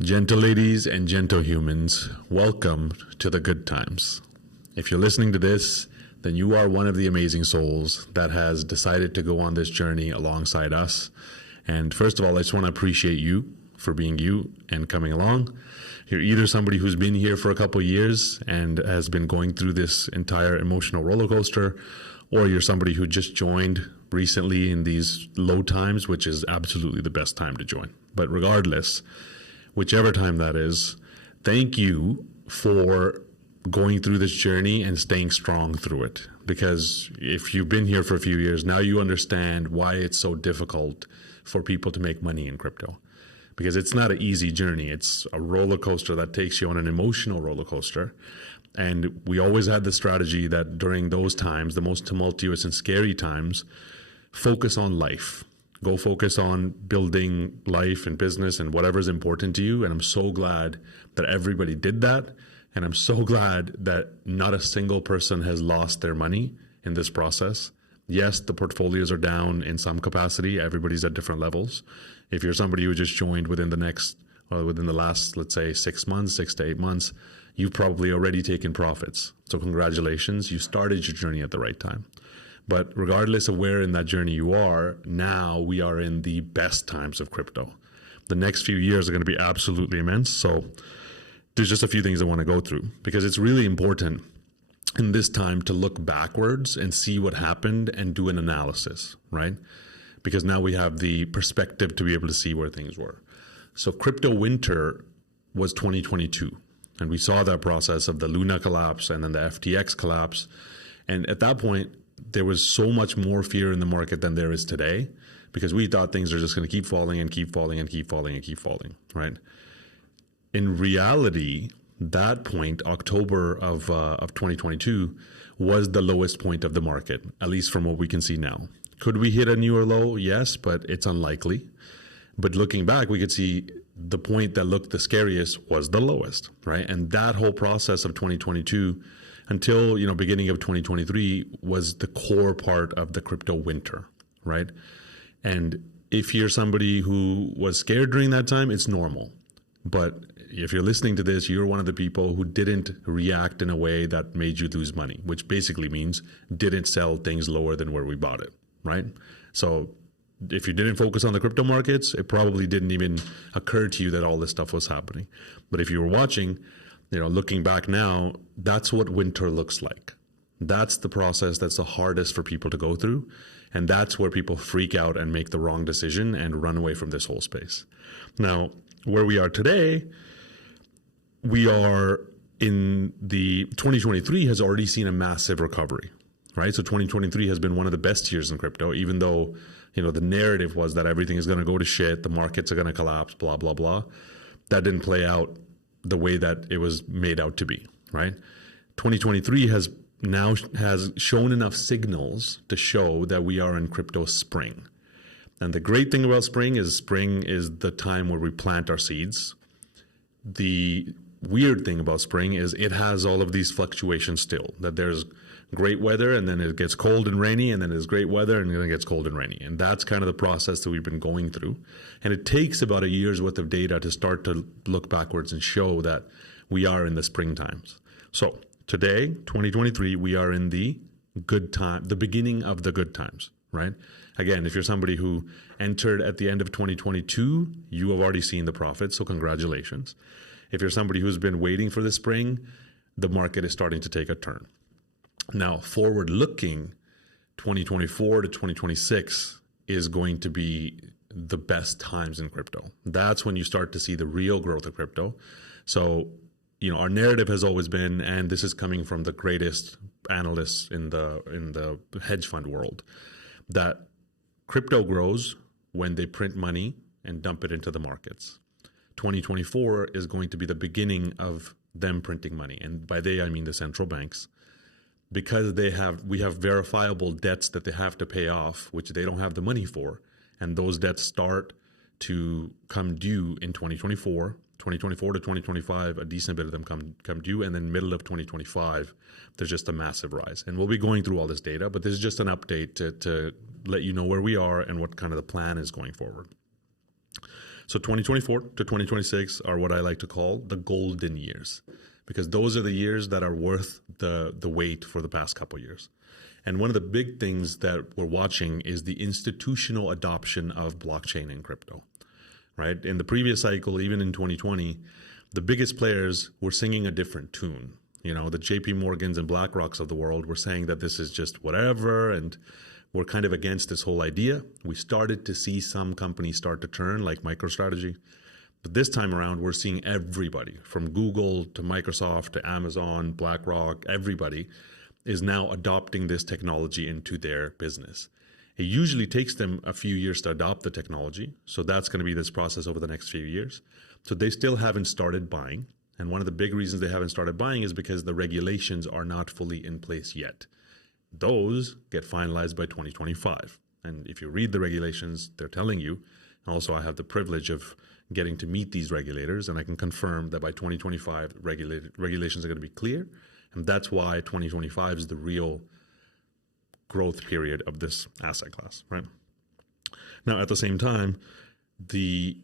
Gentle ladies and gentle humans, welcome to the good times. If you're listening to this, then you are one of the amazing souls that has decided to go on this journey alongside us. And first of all, I just want to appreciate you for being you and coming along. You're either somebody who's been here for a couple of years and has been going through this entire emotional roller coaster, or you're somebody who just joined recently in these low times, which is absolutely the best time to join. But regardless, whichever time that is, thank you for going through this journey and staying strong through it. Because if you've been here for a few years, now you understand why it's so difficult for people to make money in crypto. Because it's not an easy journey. It's a roller coaster that takes you on an emotional roller coaster. And we always had the strategy that during those times, the most tumultuous and scary times, focus on life. Go focus on building life and business and whatever's important to you. And I'm so glad that everybody did that. And I'm so glad that not a single person has lost their money in this process. Yes, the portfolios are down in some capacity. Everybody's at different levels. If you're somebody who just joined within the last, let's say 6 months, 6 to 8 months, you've probably already taken profits. So congratulations, you started your journey at the right time. But regardless of where in that journey you are, now we are in the best times of crypto. The next few years are going to be absolutely immense. So there's just a few things I want to go through, because it's really important in this time to look backwards and see what happened and do an analysis, right? Because now we have the perspective to be able to see where things were. So crypto winter was 2022. And we saw that process of the Luna collapse and then the FTX collapse. And at that point, there was so much more fear in the market than there is today, because we thought things are just going to keep falling and keep falling and keep falling and keep falling, right? In reality, that point, October of 2022, was the lowest point of the market, at least from what we can see now. Could we hit a newer low? Yes, but it's unlikely. But looking back, we could see the point that looked the scariest was the lowest, right? And that whole process of 2022 until, beginning of 2023 was the core part of the crypto winter, right? And if you're somebody who was scared during that time, it's normal. But if you're listening to this, you're one of the people who didn't react in a way that made you lose money, which basically means didn't sell things lower than where we bought it, right? So if you didn't focus on the crypto markets, it probably didn't even occur to you that all this stuff was happening. But if you were watching, looking back now, that's what winter looks like. That's the process that's the hardest for people to go through. And that's where people freak out and make the wrong decision and run away from this whole space. Now, where we are today, we are in the 2023 has already seen a massive recovery, right? So 2023 has been one of the best years in crypto, even though, the narrative was that everything is going to go to shit, the markets are going to collapse, blah, blah, blah. That didn't play out the way that it was made out to be, right? 2023 has shown enough signals to show that we are in crypto spring. And the great thing about spring is the time where we plant our seeds. The weird thing about spring is it has all of these fluctuations still, that there's great weather and then it gets cold and rainy, and then there's great weather and then it gets cold and rainy. And that's kind of the process that we've been going through. And it takes about a year's worth of data to start to look backwards and show that we are in the spring times. So today, 2023, we are in the good time, the beginning of the good times, right? Again, if you're somebody who entered at the end of 2022, you have already seen the profits, so congratulations. If you're somebody who's been waiting for the spring, the market is starting to take a turn. Now, forward looking, 2024 to 2026 is going to be the best times in crypto. That's when you start to see the real growth of crypto. So, our narrative has always been, and this is coming from the greatest analysts in the hedge fund world, that crypto grows when they print money and dump it into the markets. 2024 is going to be the beginning of them printing money. And by they, I mean the central banks. Because we have verifiable debts that they have to pay off, which they don't have the money for. And those debts start to come due in 2024 to 2025, a decent bit of them come due. And then middle of 2025, there's just a massive rise. And we'll be going through all this data, but this is just an update to let you know where we are and what kind of the plan is going forward. So 2024 to 2026 are what I like to call the golden years, because those are the years that are worth the wait for the past couple of years. And one of the big things that we're watching is the institutional adoption of blockchain and crypto, right? In the previous cycle, even in 2020, the biggest players were singing a different tune. You know, the JP Morgans and BlackRocks of the world were saying that this is just whatever, and we're kind of against this whole idea. We started to see some companies start to turn, like MicroStrategy. But this time around, we're seeing everybody from Google to Microsoft to Amazon, BlackRock, everybody is now adopting this technology into their business. It usually takes them a few years to adopt the technology. So that's going to be this process over the next few years. So they still haven't started buying. And one of the big reasons they haven't started buying is because the regulations are not fully in place yet. Those get finalized by 2025. And if you read the regulations, they're telling you. Also, I have the privilege of getting to meet these regulators, and I can confirm that by 2025, regulations are going to be clear. And that's why 2025 is the real growth period of this asset class, right? Now, at the same time, the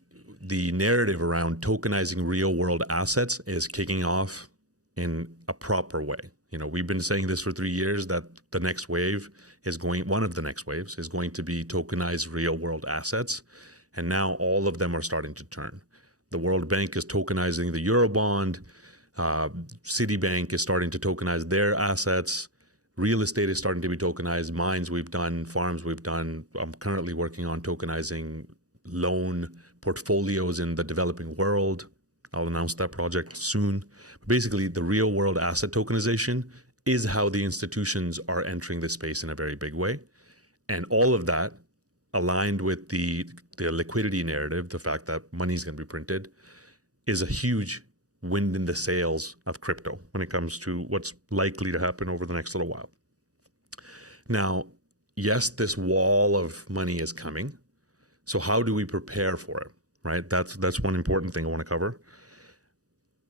narrative around tokenizing real world assets is kicking off in a proper way. You know, we've been saying this for 3 years that the next wave is one of the next waves is going to be tokenized real world assets. And now all of them are starting to turn. The World Bank is tokenizing the Eurobond. Citibank is starting to tokenize their assets. Real estate is starting to be tokenized. Mines we've done, farms we've done. I'm currently working on tokenizing loan portfolios in the developing world. I'll announce that project soon. But basically, the real world asset tokenization is how the institutions are entering this space in a very big way. And all of that aligned with the liquidity narrative, the fact that money is going to be printed, is a huge wind in the sails of crypto when it comes to what's likely to happen over the next little while. Now, yes, this wall of money is coming. So how do we prepare for it, right? That's one important thing I want to cover.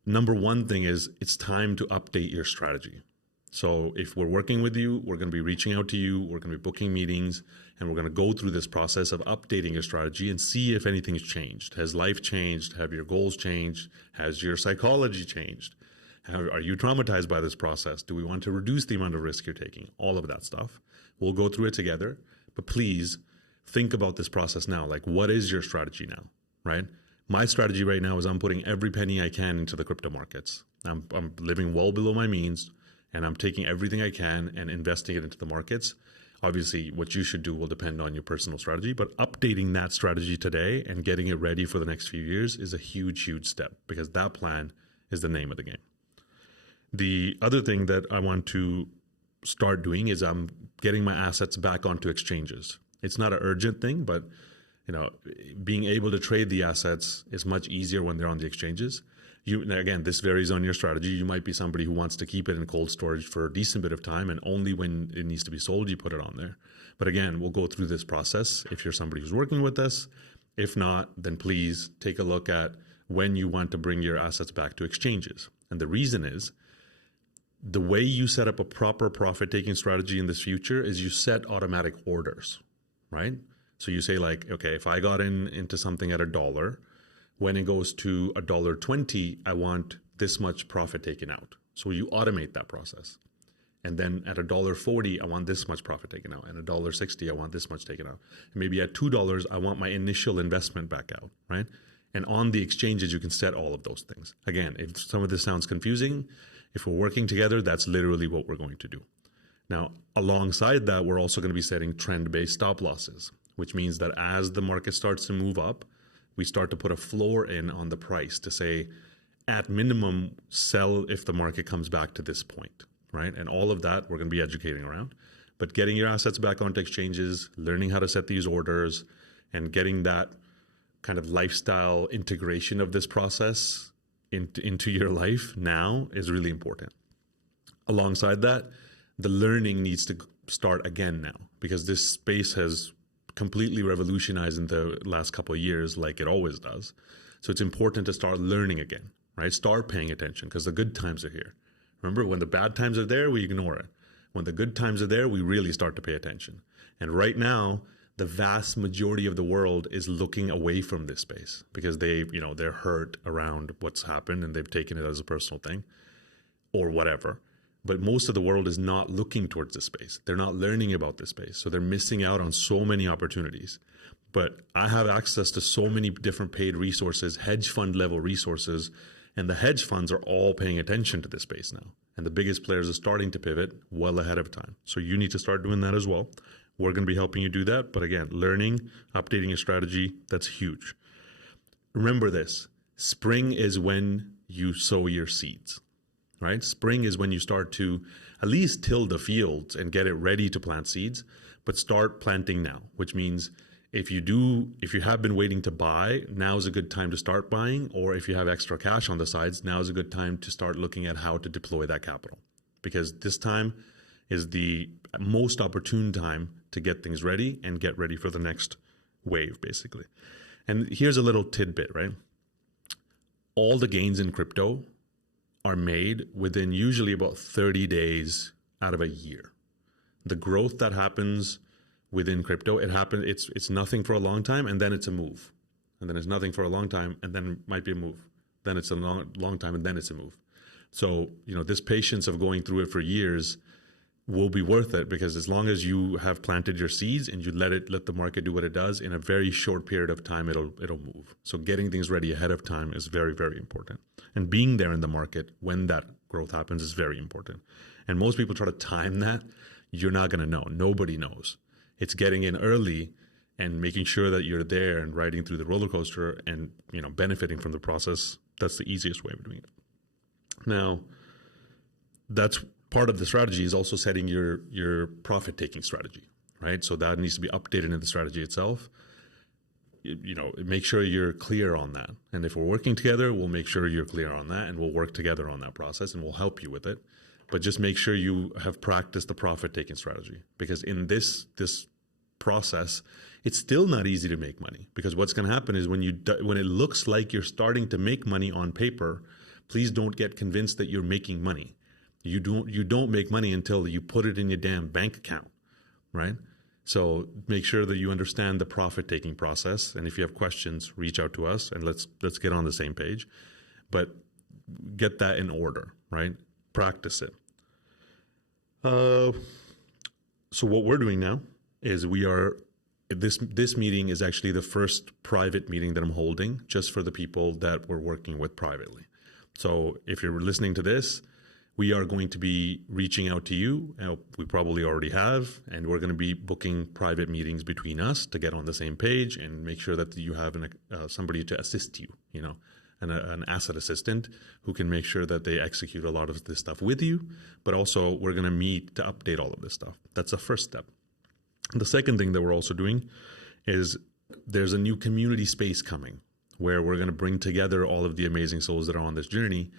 Number one thing is it's time to update your strategy. So if we're working with you, we're going to be reaching out to you, we're going to be booking meetings, and we're going to go through this process of updating your strategy and see if anything's changed. Has life changed? Have your goals changed? Has your psychology changed? Are you traumatized by this process? Do we want to reduce the amount of risk you're taking? All of that stuff. We'll go through it together, but please think about this process now. Like, what is your strategy now, right? My strategy right now is I'm putting every penny I can into the crypto markets. I'm living well below my means, and I'm taking everything I can and investing it into the markets. Obviously, what you should do will depend on your personal strategy, but updating that strategy today and getting it ready for the next few years is a huge, huge step, because that plan is the name of the game. The other thing that I want to start doing is I'm getting my assets back onto exchanges. It's not an urgent thing, but being able to trade the assets is much easier when they're on the exchanges. Again, this varies on your strategy. You might be somebody who wants to keep it in cold storage for a decent bit of time, and only when it needs to be sold, you put it on there. But again, we'll go through this process if you're somebody who's working with us. If not, then please take a look at when you want to bring your assets back to exchanges. And the reason is, the way you set up a proper profit-taking strategy in this future is you set automatic orders, right? So you say like, okay, if I got into something at $1, when it goes to $1.20, I want this much profit taken out. So you automate that process. And then at $1.40, I want this much profit taken out. And $1.60, I want this much taken out. And maybe at $2, I want my initial investment back out, right? And on the exchanges, you can set all of those things. Again, if some of this sounds confusing, if we're working together, that's literally what we're going to do. Now, alongside that, we're also going to be setting trend-based stop losses, which means that as the market starts to move up, we start to put a floor in on the price to say, at minimum, sell if the market comes back to this point, right? And all of that we're going to be educating around. But getting your assets back onto exchanges, learning how to set these orders, and getting that kind of lifestyle integration of this process into your life now is really important. Alongside that, the learning needs to start again now, because this space has completely revolutionized in the last couple of years, like it always does. So it's important to start learning again, right? Start paying attention, because the good times are here. Remember, when the bad times are there, we ignore it. When the good times are there, we really start to pay attention. And right now, the vast majority of the world is looking away from this space because they're hurt around what's happened and they've taken it as a personal thing or whatever. But most of the world is not looking towards this space. They're not learning about this space. So they're missing out on so many opportunities. But I have access to so many different paid resources, hedge fund level resources, and the hedge funds are all paying attention to this space now. And the biggest players are starting to pivot well ahead of time. So you need to start doing that as well. We're going to be helping you do that. But again, learning, updating your strategy, that's huge. Remember this, spring is when you sow your seeds, right? Spring is when you start to at least till the fields and get it ready to plant seeds, but start planting now, which means if you have been waiting to buy, now is a good time to start buying. Or if you have extra cash on the sides, now is a good time to start looking at how to deploy that capital, because this time is the most opportune time to get things ready and get ready for the next wave, basically. And here's a little tidbit, right? All the gains in crypto are made within usually about 30 days out of a year. The growth that happens within crypto, it's nothing for a long time, and then it's a move. And then it's nothing for a long time, and then it might be a move. Then it's a long time, and then it's a move. So, this patience of going through it for years will be worth it, because as long as you have planted your seeds and you let the market do what it does, in a very short period of time, it'll move. So getting things ready ahead of time is very, very important. And being there in the market when that growth happens is very important. And most people try to time that. You're not going to know. Nobody knows. It's getting in early and making sure that you're there and riding through the roller coaster and, benefiting from the process. That's the easiest way of doing it. Now, that's part of the strategy, is also setting your profit-taking strategy, right? So that needs to be updated in the strategy itself. Make sure you're clear on that. And if we're working together, we'll make sure you're clear on that, and we'll work together on that process, and we'll help you with it. But just make sure you have practiced the profit-taking strategy, because in this process, it's still not easy to make money. Because what's going to happen is when it looks like you're starting to make money on paper, please don't get convinced that you're making money. You don't make money until you put it in your damn bank account, right? So make sure that you understand the profit-taking process. And if you have questions, reach out to us and let's get on the same page. But get that in order, right? Practice it. So what we're doing now is this meeting is actually the first private meeting that I'm holding just for the people that we're working with privately. So if you're listening to this, we are going to be reaching out to you. We probably already have, and we're going to be booking private meetings between us to get on the same page and make sure that you have somebody to assist you, an asset assistant who can make sure that they execute a lot of this stuff with you. But also, we're going to meet to update all of this stuff. That's the first step. The second thing that we're also doing is there's a new community space coming where we're going to bring together all of the amazing souls that are on this journey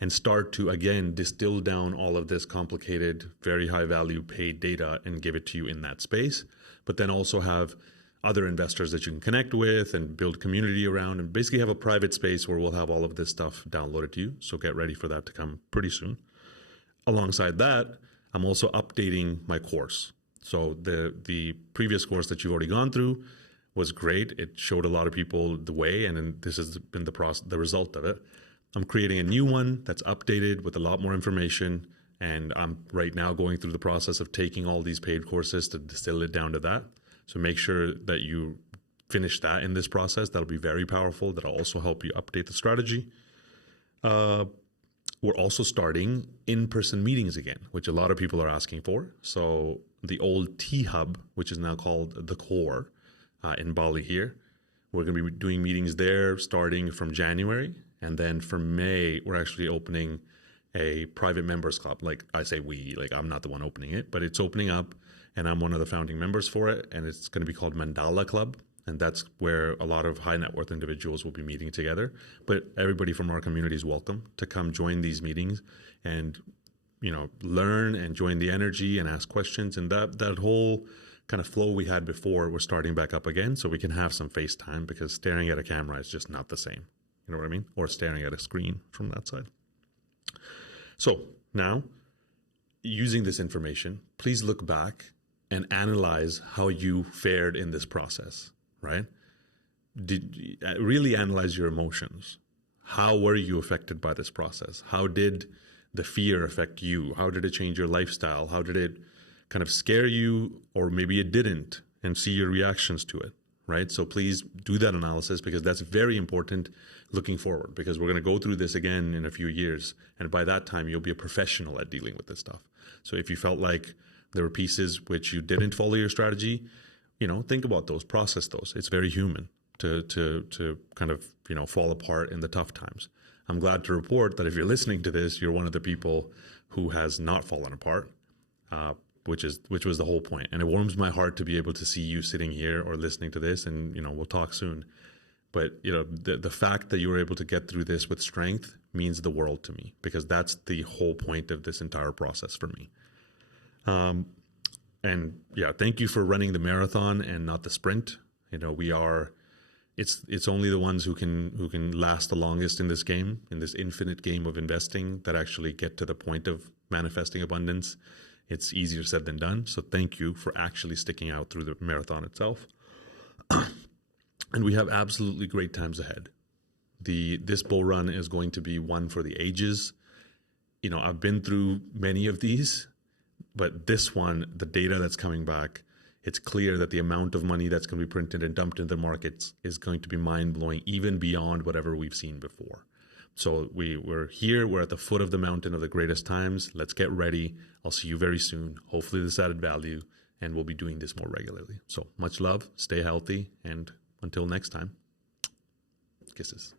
and start to, again, distill down all of this complicated, very high value paid data and give it to you in that space. But then also have other investors that you can connect with and build community around, and basically have a private space where we'll have all of this stuff downloaded to you. So get ready for that to come pretty soon. Alongside that, I'm also updating my course. So the previous course that you've already gone through was great. It showed a lot of people the way, and then this has been the result of it. I'm creating a new one that's updated with a lot more information, and I'm right now going through the process of taking all these paid courses to distill it down to that. So make sure that you finish that in this process. That'll be very powerful. That'll also help you update the strategy. We're also starting in-person meetings again, which a lot of people are asking for. So the old T-Hub, which is now called The Core in Bali here, we're going to be doing meetings there starting from January. And then for May, we're actually opening a private members club. Like I say I'm not the one opening it, but it's opening up, and I'm one of the founding members for it. And it's going to be called Mandala Club. And that's where a lot of high net worth individuals will be meeting together. But everybody from our community is welcome to come join these meetings and, learn and join the energy and ask questions. And that whole kind of flow we had before, we're starting back up again so we can have some FaceTime, because staring at a camera is just not the same. You know what I mean? Or staring at a screen from that side. So now, using this information, please look back and analyze how you fared in this process, right? Really analyze your emotions. How were you affected by this process? How did the fear affect you? How did it change your lifestyle? How did it kind of scare you, or maybe it didn't, and see your reactions to it, right? So please do that analysis, because that's very important looking forward, because we're going to go through this again in a few years. And by that time, you'll be a professional at dealing with this stuff. So if you felt like there were pieces which you didn't follow your strategy, think about those, process those. It's very human to kind of, fall apart in the tough times. I'm glad to report that if you're listening to this, you're one of the people who has not fallen apart, which was the whole point. And it warms my heart to be able to see you sitting here or listening to this, and, we'll talk soon. But, the fact that you were able to get through this with strength means the world to me, because that's the whole point of this entire process for me. And yeah, thank you for running the marathon and not the sprint. It's only the ones who can last the longest in this game, in this infinite game of investing, that actually get to the point of manifesting abundance. It's easier said than done. So thank you for actually sticking out through the marathon itself. And we have absolutely great times ahead. This bull run is going to be one for the ages. I've been through many of these, but this one, the data that's coming back, it's clear that the amount of money that's going to be printed and dumped into the markets is going to be mind-blowing, even beyond whatever we've seen before. So we're here. We're at the foot of the mountain of the greatest times. Let's get ready. I'll see you very soon. Hopefully this added value, and we'll be doing this more regularly. So much love. Stay healthy. And until next time, kisses.